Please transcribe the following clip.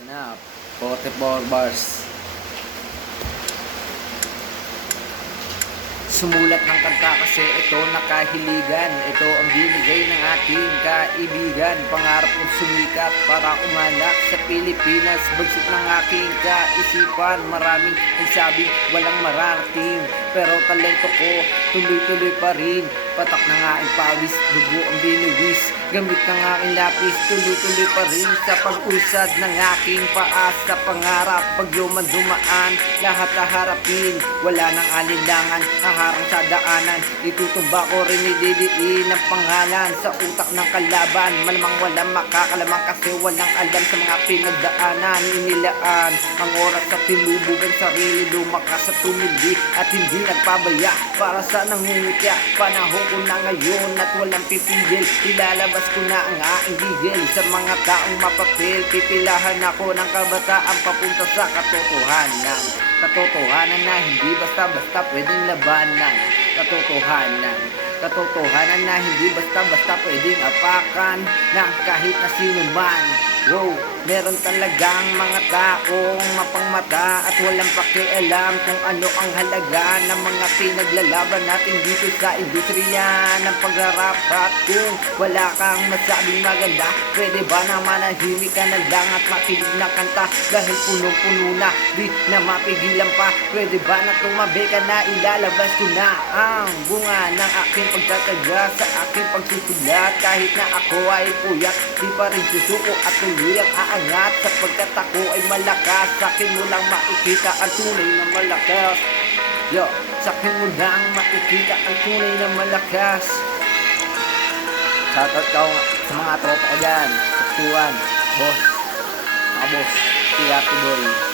Na, 44 bars. Sumulat ng kanta kasi ito nakahiligan. Ito ang binigay ng ating kaibigan. Pangarap kong sumikat para umalak sa Pilipinas. Bagsik ng aking kaisipan. Maraming nagsabing walang mararating, pero talento ko tuloy-tuloy pa rin. Patak ng aking pawis, dugo ang biniwis. Gamit ng aking lapis, tuloy-tuloy pa rin sa pag-usad ng aking paa. Sa pangarap, bagyo man dumaan, lahat haharapin. Wala nang alinlangan, haharang sa daanan. Itutumba ko rin, ididiin ang pangalan sa utak ng kalaban. Malamang walang makakalamang kasi walang alam sa mga pinagdaanan. Inilaan ang oras sa tinubugan sarili, lumakas sa tumindi at hindi nagpabaya para sa nangungutya. Panahon ko na ngayon at walang pipigil. Ilalabas ko na ang aking gigil sa mga taong mapapil. Pipilahan ako ng kabataan papunta sa katotohanan. Katotohanan na hindi basta-basta pwedeng labanan. Katotohanan na hindi basta-basta pwedeng apakan ng kahit na sino man. Wow, meron talagang mga taong mapangmata at walang pakialam kung ano ang halaga ng mga pinaglalaban natin dito sa industriya ng pagrarap. At kung wala kang masabing maganda, pwede ba na manahimik ka na lang at makinig na kanta? Dahil punong-puno na, di na mapigilan pa. Pwede ba na tumabi ka na, ilalabas ko na ang bunga ng aking pagtataga sa aking pagsusulat. Kahit na ako ay puyat, di pa rin susuko at tuloy ang aangat, sapagkat ako ay malakas. Sa akin mo lang makikita ang tunay na malakas. Yo, sa akin mo lang makikita ang tunay na malakas. Shoutout ka sa mga tropa ko dyan, Saktuan, boss, mga boss, si Happy Boy.